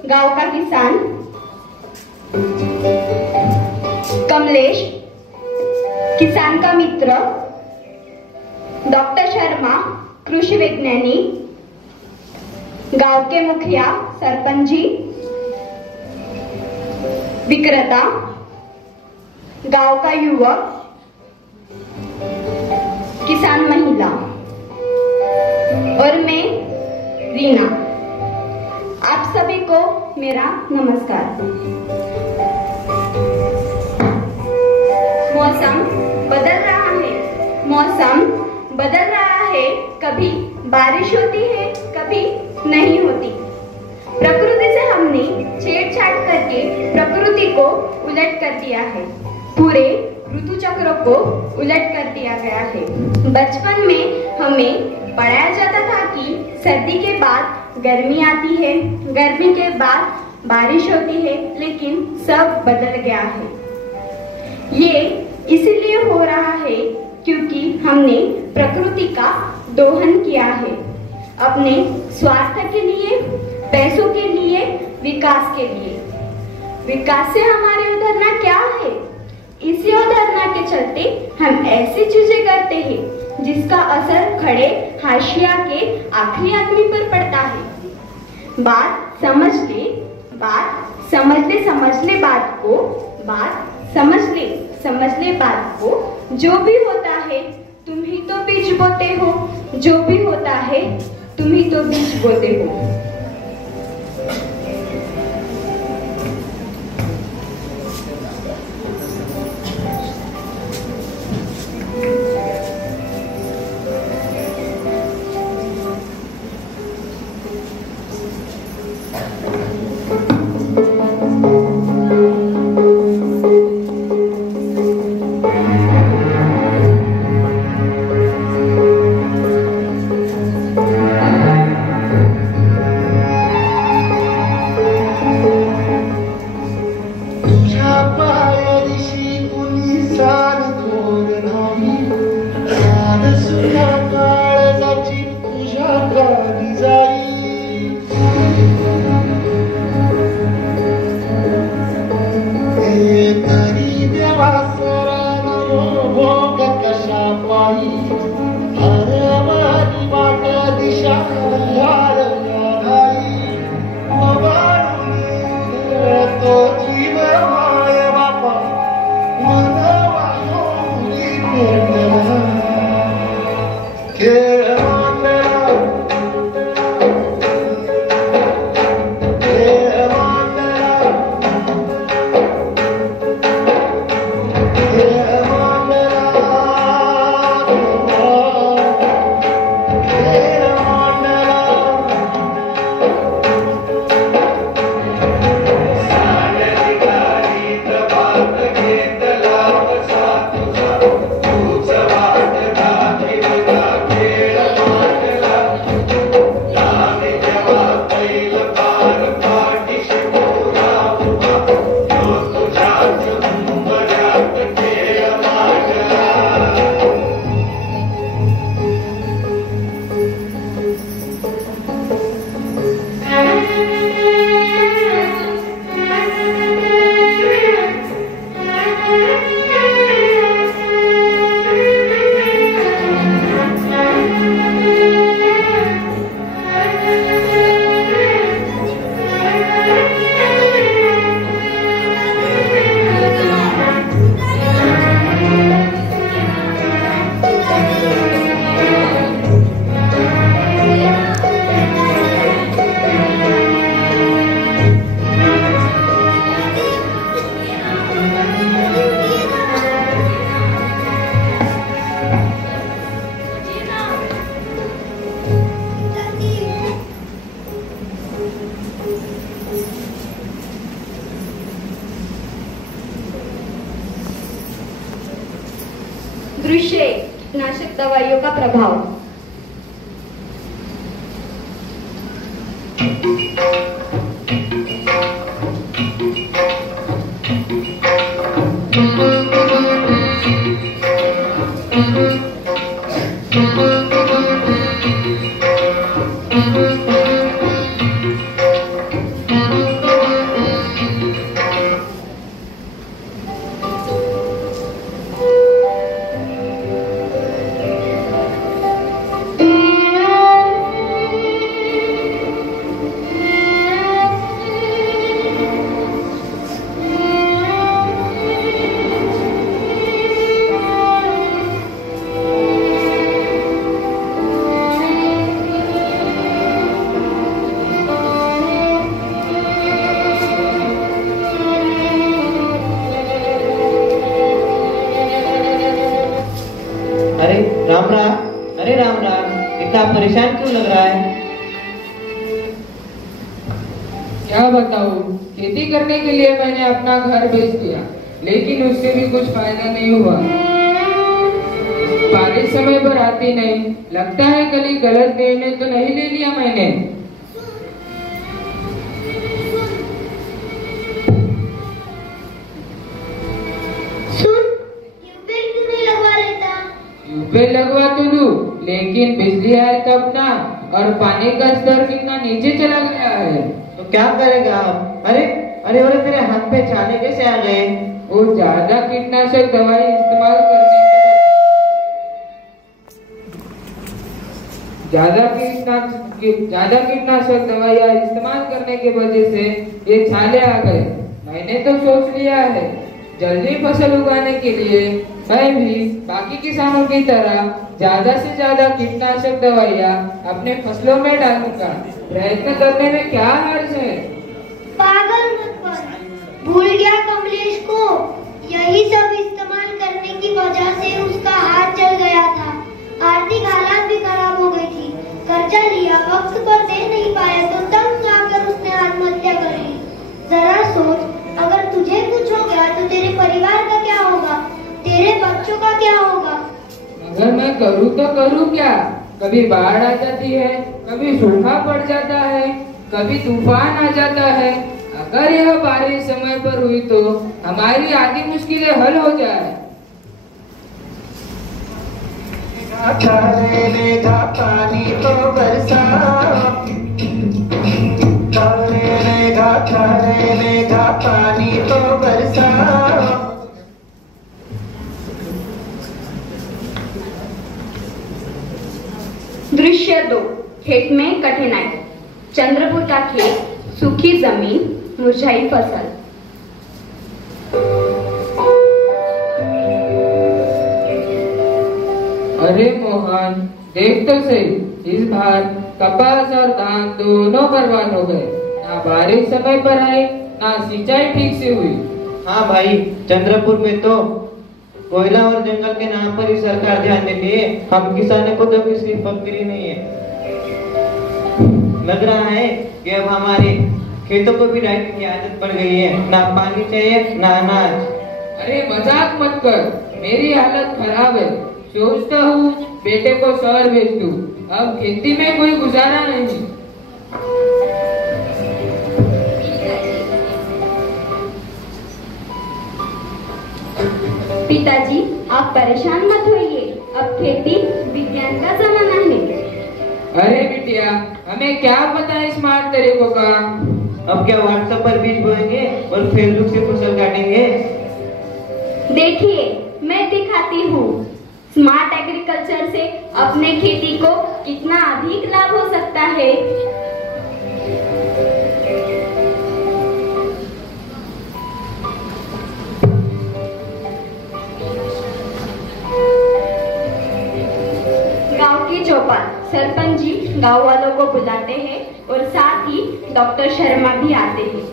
गांव का किसान कमलेश, किसान का मित्र डॉक्टर शर्मा, कृषि वैज्ञानिक, गांव के मुखिया सरपंच जी, विक्रेता, गांव का युवक, किसान महिला और मैं रीना। आप सभी को मेरा नमस्कार। मौसम बदल रहा है, मौसम बदल रहा है। कभी बारिश होती है, कभी नहीं होती। प्रकृति से हमने छेड़छाड़ करके प्रकृति को उलट कर दिया है। पूरे ऋतु चक्र को उलट कर दिया गया है। बचपन में हमें पढ़ाया जाता था कि सर्दी के बाद गर्मी आती है, गर्मी के बाद बारिश होती है, लेकिन सब बदल गया है। ये इसलिए हो रहा है क्योंकि हमने प्रकृति का दोहन किया है, अपने स्वार्थ के लिए, पैसों के लिए, विकास के लिए। विकास से हमारी उधरना क्या है? इसी उधरना के चलते हम ऐसी चीजें करते हैं जिसका असर खड़े हाशिया के आखिरी आदमी पर पड़ता है। बात समझ ले बात को। जो भी होता है तुम ही तो बीज बोते हो, जो भी होता है तुम ही तो बीज बोते हो। दृश्य कीटनाशक दवाइयों का प्रभाव। परेशान क्यों लग रहा है? क्या बताऊं, खेती करने के लिए मैंने अपना घर बेच दिया, लेकिन उससे भी कुछ फायदा नहीं हुआ। बारिश समय पर आती नहीं, लगता है कहीं गलत निर्णय तो नहीं ले लिया मैंने। ट्यूबवेल लगवा तो लूं, लेकिन बिजली आए तब ना, और पानी का स्तर कितना नीचे चला गया है। तो क्या करेगा आप? अरे अरे अरे, तेरे हाथ पे छाले कैसे आ गए? वो ज्यादा कीटनाशक दवाई इस्तेमाल करने ज्यादा कीटनाशक दवाइयाँ इस्तेमाल करने की वजह से ये छाले आ गए। मैंने तो सोच लिया है जल्दी फसल उगाने के लिए मैं भी बाकी किसानों की तरह ज्यादा से ज्यादा कीटनाशक दवाइयाँ अपने फसलों में डालूंगा। प्रयत्न करने में क्या हर्ज है? पागल मत बन, भूल गया कमलेश को। यही सब इस्तेमाल करने की वजह से उसका हाथ जल गया था। आर्थिक हालात भी खराब हो गई थी। कर्जा लिया, वक्त पर दे नहीं पाया तो तंग आकर उसने आत्महत्या कर ली। जरा सोच, अगर तुझे कुछ हो गया तो तेरे परिवार का क्या होगा, तेरे बच्चों का क्या होगा? अगर मैं करूँ तो करूँ क्या? कभी बाढ़ आ जाती है, कभी सूखा पड़ जाता है, कभी तूफान आ जाता है। अगर यह बारिश समय पर हुई तो हमारी आधी मुश्किलें हल हो जाए। पानी तो बरसा, पानी तो बरसा। दृश्य 2, खेत में कठिनाई। चंद्रपुर का खेत, सूखी जमीन, मुरझाई फसल। अरे मोहन, देख तो सही, इस बार कपास और धान दोनों बर्बाद हो गए। ना बारिश समय पर आई, ना सिंचाई ठीक से हुई। हाँ भाई, चंद्रपुर में तो कोयला और जंगल के नाम पर ही सरकार ध्यान देती है। हम किसानों को तो किसी फकीरी नहीं है। लग रहा है कि अब हमारे खेतों को भी डाइट की आदत पड़ गई है। ना पानी चाहिए, ना अनाज। अरे मजाक मत कर, मेरी हालत खराब है। सोचता हूँ बेटे को शहर भेज दूं। अब खेती में कोई गुजारा नहीं। पिताजी, आप परेशान मत होइए, अब खेती विज्ञान का जमाना है। अरे बिटिया, हमें क्या पता है स्मार्ट तरीकों का। अब क्या व्हाट्सएप पर बीज बोएंगे और फेसबुक से फसल काटेंगे? देखिए, मैं दिखाती हूँ स्मार्ट एग्रीकल्चर से अपने खेती को कितना अधिक लाभ हो सकता है। गांव की चौपाल, सरपंच जी गांव वालों को बुलाते हैं और साथ ही डॉक्टर शर्मा भी आते हैं।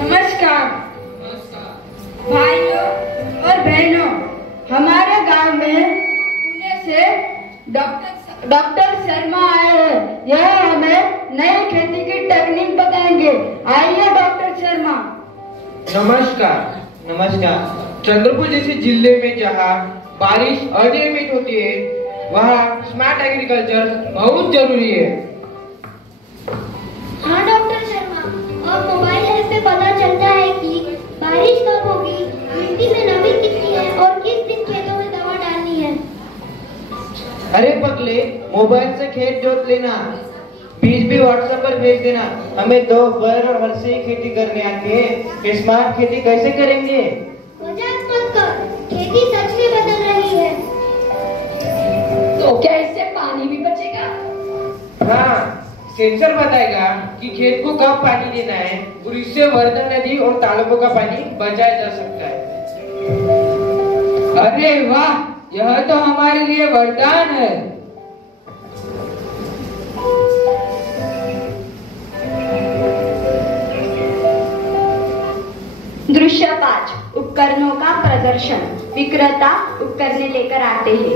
नमस्कार भाइयों और बहनों, हमारे गांव में पुणे से डॉक्टर शर्मा आए हैं। यह हमें नई खेती की टेक्निक बताएंगे। आइए डॉक्टर शर्मा। नमस्कार। नमस्कार। चंद्रपुर जैसे जिले में जहाँ बारिश अनियमित होती है, वहाँ स्मार्ट एग्रीकल्चर बहुत जरूरी है। हाँ डॉक्टर शर्मा, और मोबाइल ऐप पे पता चलता है कि बारिश कब होगी, मिट्टी में नमी कितनी है और किस दिन खेतों में दवा डालनी है। अरे पगले, मोबाइल से खेत जोत लेना, बीज भी व्हाट्सएप पर भेज देना। हमें 2 बैल और हल से ही खेती करने आती है कि स्मार्ट खेती कैसे करेंगे? मजाक मत कर, खेती सच में बदल रही है। तो क्या इससे पानी भी बचेगा? हाँ, सेंसर बताएगा कि खेत को कब पानी देना है और इससे वर्धा नदी और तालाबों का पानी बचाया जा सकता है। अरे वाह, यह तो हमारे लिए वरदान है। दृश्य दृश्य 5 उपकरणों का प्रदर्शन। विक्रेता उपकरण लेकर आते हैं।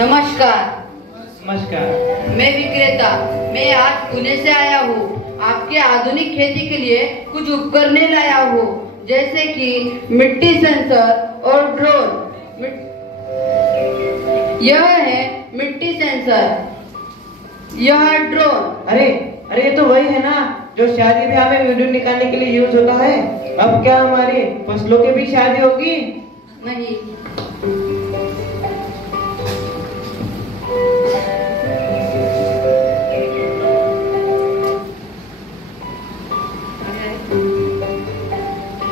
नमस्कार। नमस्कार। मैं विक्रेता, मैं आज पुणे से आया हूँ। आपके आधुनिक खेती के लिए कुछ उपकरण लाया हूँ, जैसे कि मिट्टी सेंसर और ड्रोन। यह है मिट्टी सेंसर, यह ड्रोन। अरे ये तो वही है ना जो शादी ब्याह में वीडियो निकालने के लिए यूज होता है। अब क्या हमारी फसलों की भी शादी होगी? नहीं।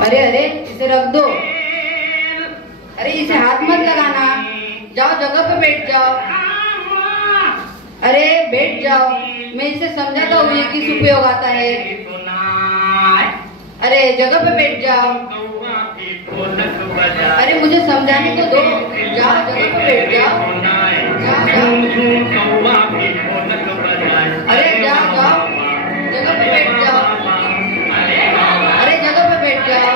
अरे इसे रख दो। अरे इसे हाथ मत लगाना। जाओ जगह पे बैठ जाओ। अरे बैठ जाओ, मैं इसे समझाता हूँ ये किस उपयोग आता है। अरे जगह पे बैठ जाओ। अरे मुझे समझाने तो दो। जाओ जगह पे बैठ जाओ। अरे जाओ जगह पे बैठ जाओ। अरे जगह पे बैठ जाओ।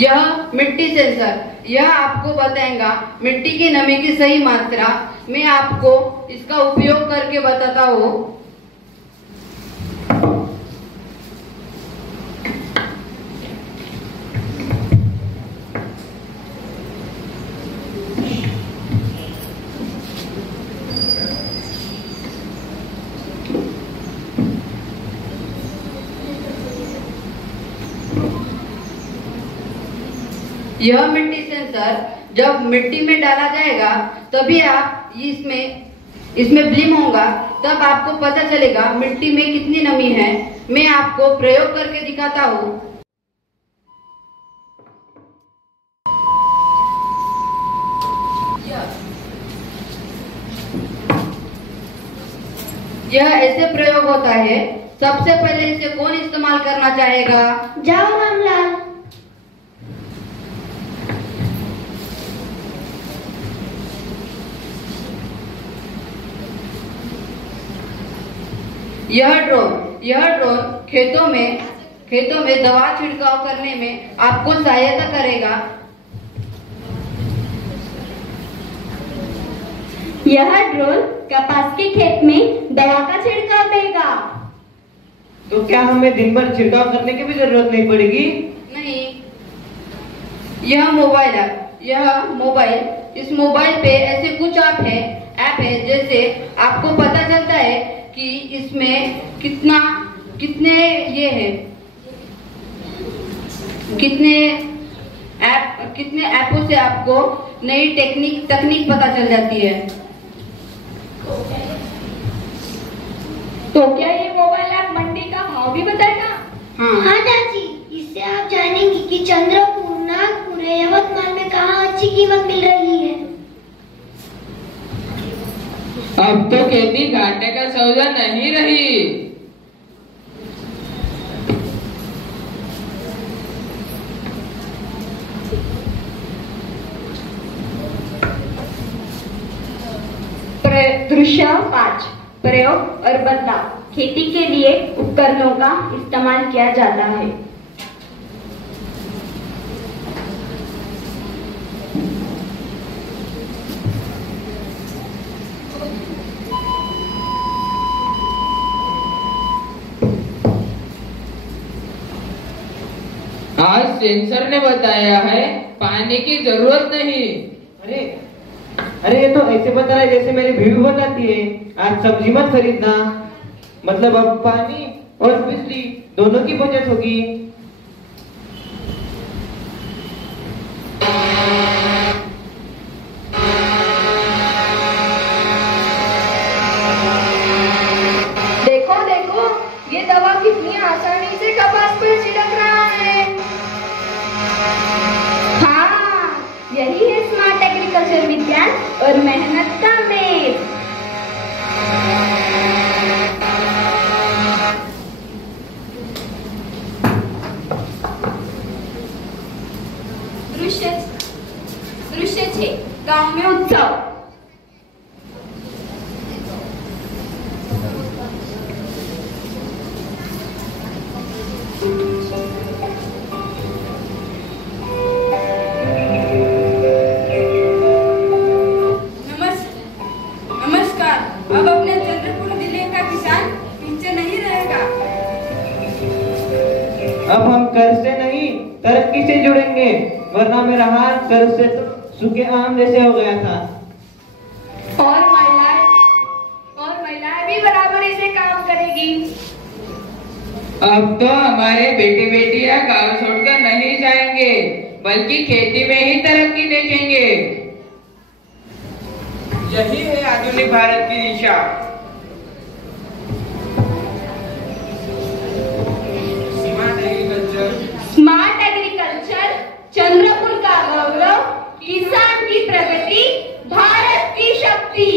यह मिट्टी सेंसर, यह आपको बताएगा मिट्टी की नमी की सही मात्रा। मैं आपको इसका उपयोग करके बताता हूँ। यह मिट्टी सेंसर जब मिट्टी में डाला जाएगा तभी आप इसमें ब्लिम होगा, तब आपको पता चलेगा मिट्टी में कितनी नमी है। मैं आपको प्रयोग करके दिखाता हूँ। यह ऐसे प्रयोग होता है। सबसे पहले इसे कौन इस्तेमाल करना चाहेगा? जाओ रामलाल। यह ड्रोन खेतों में दवा छिड़काव करने में आपको सहायता करेगा। यह ड्रोन कपास के खेत में दवा का छिड़काव देगा। तो क्या हमें दिन भर छिड़काव करने की भी जरूरत नहीं पड़ेगी? नहीं। यह मोबाइल, इस मोबाइल पे ऐसे कुछ ऐप है जैसे आपको पता चलता है कि इसमें कितने ये है, कितने ऐपों से आपको नई तकनीक पता चल जाती है। तो क्या ये मोबाइल ऐप मंडी का भाव भी बताएगा? हाँ चाची, इससे आप जानेंगी कि चंद्रपुर, नागपुर, यवतमाल में कहाँ अच्छी कीमत मिल रही है। अब तो खेती घाटे का सौदा नहीं रही। दृश्य 5 प्रयोग और बदलाव। खेती के लिए उपकरणों का इस्तेमाल किया जाता है। आज सेंसर ने बताया है पानी की जरूरत नहीं। अरे ये तो ऐसे बता रहा है जैसे मेरी बीवी बताती है, आज सब्जी मत खरीदना, मतलब अब पानी और बिजली दोनों की बचत होगी। देखो ये दवा कितनी आसानी से कपास पर छिड़क रहा है। हाँ, यही है स्मार्ट एग्रीकल्चर विज्ञान और मेहनत का मेल। दृश्य 6 गांव में अब हम कर से नहीं तरक्की से जुड़ेंगे, वरना मेरा हाथ कर से तो सूखे आम जैसे हो गया था। और महिलाएं भी बराबरी से काम करेगी। अब तो हमारे बेटे बेटियां गांव छोड़कर नहीं जाएंगे, बल्कि खेती में ही तरक्की देखेंगे। यही है आधुनिक भारत की दिशा। स्मार्ट एग्रीकल्चर, चंद्रपुर का गौरव, किसान की प्रगति, भारत की शक्ति।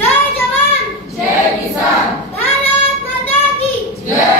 जय जवान, जय किसान, भारत माता की जय।